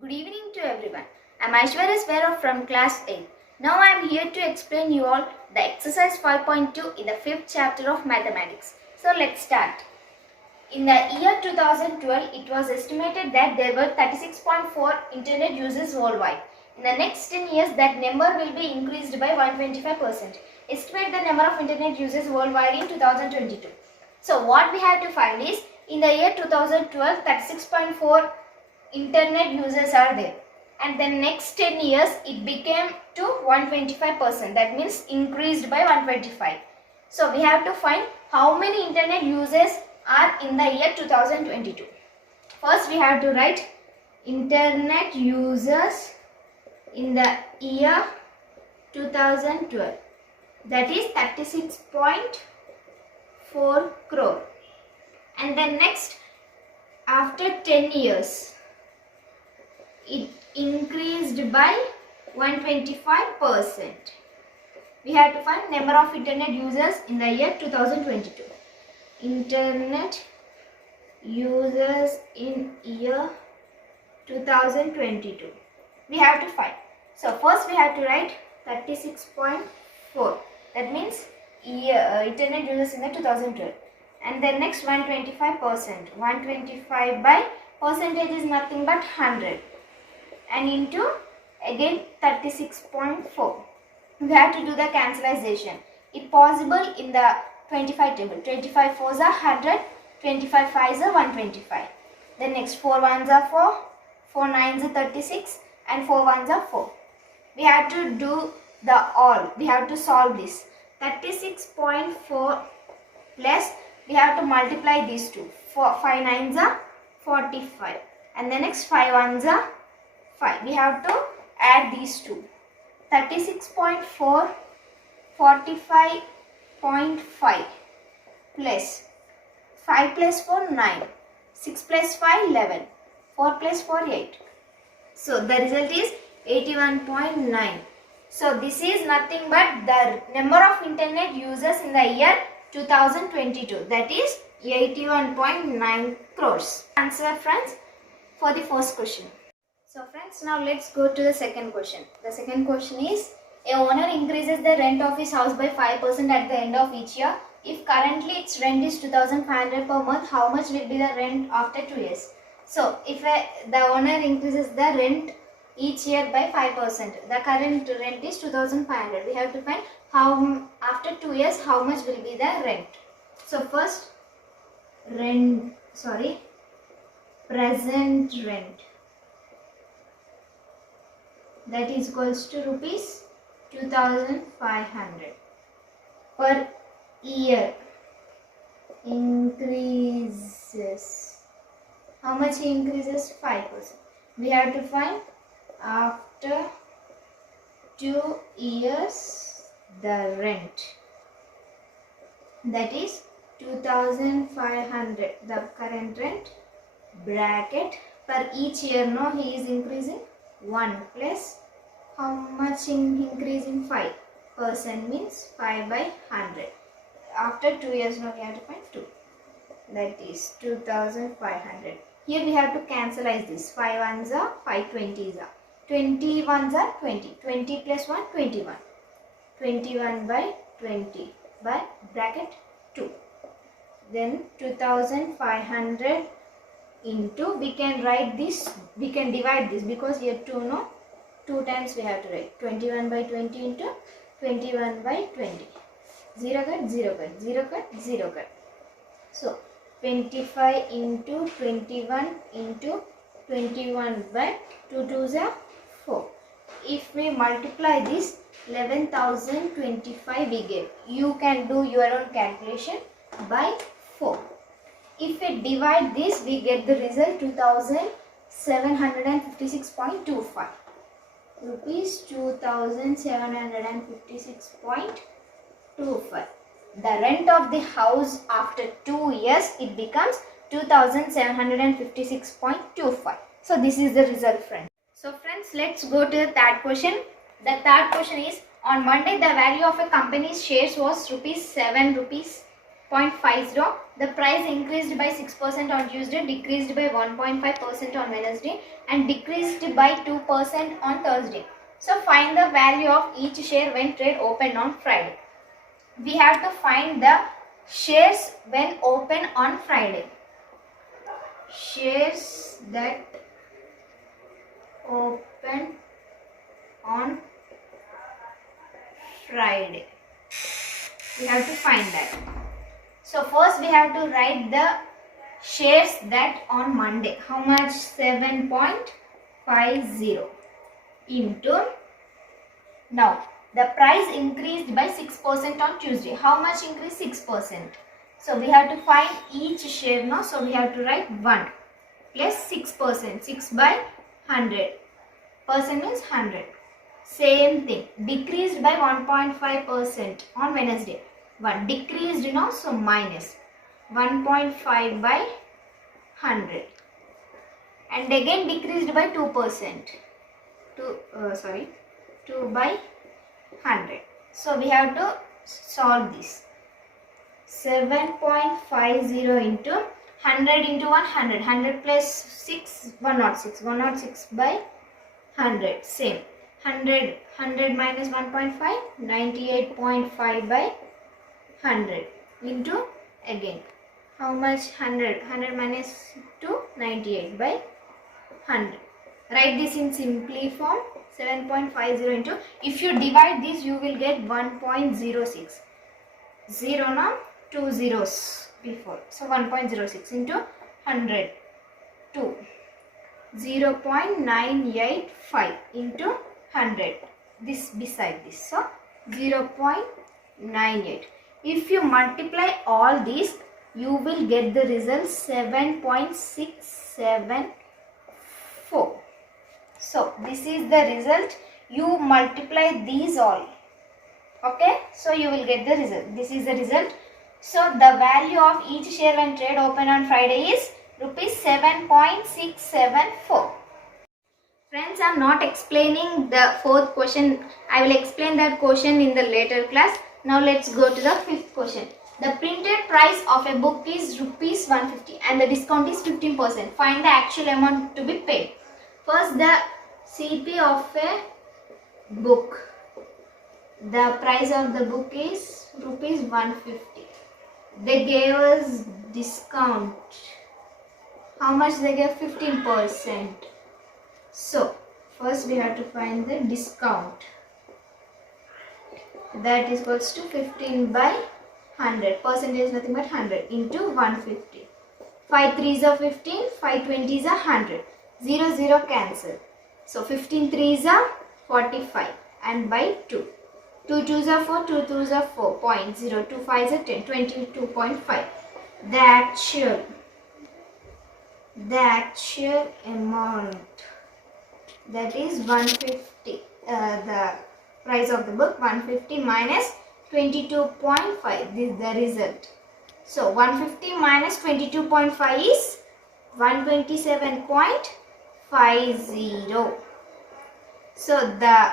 Good evening to everyone. I am Aishwarya Sverov from class 8. Now I am here to explain you all the exercise 5.2 in the 5th chapter of mathematics. So let's start. In the year 2012, it was estimated that there were 36.4 internet users worldwide. In the next 10 years, that number will be increased by 125%. Estimate the number of internet users worldwide in 2022. So what we have to find is, in the year 2012, 36.4 internet users are there, and the next 10 years it became to 125%, that means increased by 125. So we have to find how many internet users are in the year 2022. First we have to write internet users in the year 2012, that is 36.4 crore, and then next after 10 years it increased by 125%. We have to find number of internet users in the year 2022. Internet users in year 2022. We have to find. So first we have to write 36.4. That means internet users in the 2012. And then next 125%. 125 by percentage is nothing but 100. And into again 36.4. We have to do the cancellation. It possible in the 25 table. 25 fours are 100, 25 fives are 125. Then next 4 ones are 4, 4 nines are 36, and 4 ones are 4. We have to do the all. We have to solve this. 36.4 plus we have to multiply these two. 5 nines are 45, and the next 5 ones are 5. We have to add these two. 36.4, 45.5 plus 5 plus 4, 9. 6 plus 5, 11. 4 plus 4, 8. So the result is 81.9. So this is nothing but the number of internet users in the year 2022. That is 81.9 crores. Answer, friends, for the first question. So friends, now let's go to the second question. The second question is, a owner increases the rent of his house by 5% at the end of each year. If currently its rent is 2,500 per month, how much will be the rent after 2 years? So if the owner increases the rent each year by 5%, the current rent is 2,500. We have to find how after 2 years how much will be the rent. So first present rent, that is equals to rupees 2,500 per year. Increases. How much he increases? 5%. We have to find after 2 years the rent, that is 2,500, the current rent, bracket per each year. No, he is increasing 1 plus how much increasing? 5% means 5 by 100. After 2 years, now we have to find 2. That is 2,500. Here we have to cancelize this. 5 ones are 5, 20s are 20 ones are 20. 20 plus 1, 21. 21 by 20 by bracket 2. Then 2,500 into, we can write this, we can divide this because here 2 no, 2 times we have to write 21 by 20 into 21 by 20. 0 cut, 0 cut, 0 cut, 0 cut. So 25 into 21 into 21 by 2 2s are 4. If we multiply this, 11,025 we get. You can do your own calculation by 4. If we divide this, we get the result 2,756.25. Rupees 2,756.25. The rent of the house after 2 years, it becomes 2,756.25. So this is the result, friends. So friends, let's go to the third question. The third question is, on Monday the value of a company's shares was 7 rupees. 0.50. The price increased by 6% on Tuesday, decreased by 1.5% on Wednesday, and decreased by 2% on Thursday. So find the value of each share when trade opened on Friday. We have to find the shares when open on Friday. Shares that open on Friday. We have to find that. So first we have to write the shares that on Monday. How much? 7.50 into. Now the price increased by 6% on Tuesday. How much increase? 6%. So we have to find each share now. So we have to write 1 plus 6%. 6 by 100. Percent means 100. Same thing. Decreased by 1.5% on Wednesday. 1 decreased, so minus 1.5 by 100. And again decreased by 2%. 2 by 100. So we have to solve this. 7.50 into 100 into 100. 100 plus 6, 106. 106 by 100. Same. 100 minus 1.5, 98.5 by 100 into again. How much? 100. 100 minus 2, 98 by 100. Write this in simply form. 7.50 into. If you divide this, you will get 1.06. 0 now, 2 zeros before. So 1.06 into 100. 2. 0.985 into 100. This beside this. So 0.98. If you multiply all these, you will get the result 7.674. So this is the result. You multiply these all. Okay. So you will get the result. This is the result. So the value of each share when trade open on Friday is rupees 7.674. Friends, I am not explaining the fourth question. I will explain that question in the later class. Now let's go to the fifth question. The printed price of a book is rupees 150 and the discount is 15%. Find the actual amount to be paid. First, the CP of a book. The price of the book is rupees 150. They gave us discount. How much they gave? 15%. So first we have to find the discount. That is equals to 15 by 100. Percentage is nothing but 100 into 150. 5 3s are 15. 5 20s are 100. 0 0 cancel. So 15 3s are 45 and by 2. 2 2s are 4. 2 2s are 4. 0.0. 2 5s are 10. 22.5. The actual amount, that is 150. The price of the book 150 minus 22.5. This is the result. So 150 minus 22.5 is 127.50. So the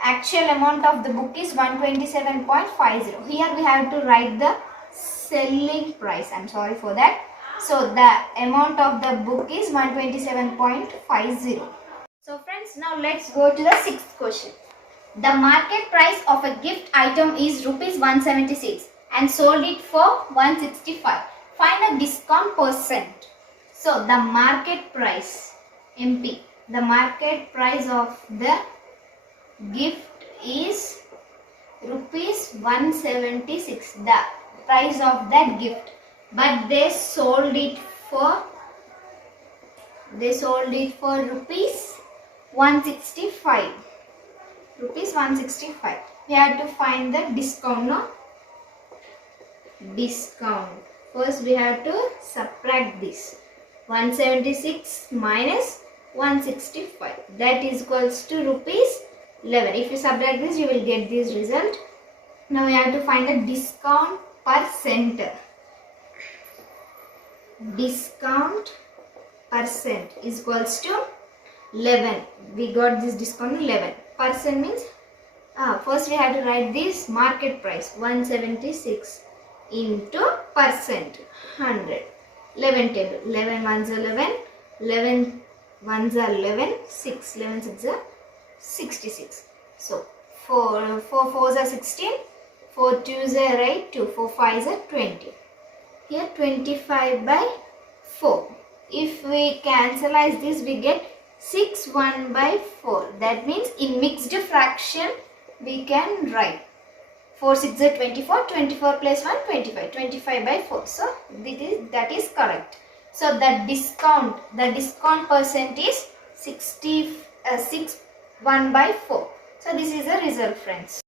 actual amount of the book is 127.50. Here we have to write the selling price. I'm sorry for that. So the amount of the book is 127.50. So friends, now let's go to the sixth question. The market price of a gift item is rupees 176 and sold it for 165. Find the discount percent. So the market price, MP, the market price of the gift is rupees 176. The price of that gift. But they sold it for rupees 165. Rupees 165. We have to find the discount, no? Discount. First we have to subtract this. 176 minus 165. That is equals to rupees 11. If you subtract this, you will get this result. Now we have to find the discount percent. Discount percent is equals to 11. We got this discount 11. Percent means first we have to write this market price 176 into percent. 100. 11 table. 11 ones are 11. 11 ones are 11. 6. 11 6 are 66. So 4 4s are 16. 4 2s are 8. 2 4 5s are 20. Here 25 by 4. If we cancelize this, we get 6 1 by 4. That means in mixed fraction we can write 4 6 are 24. 24 plus 1 25. 25 by 4. So that is correct. So the discount percent is 6 1 by 4. So this is a result, friends.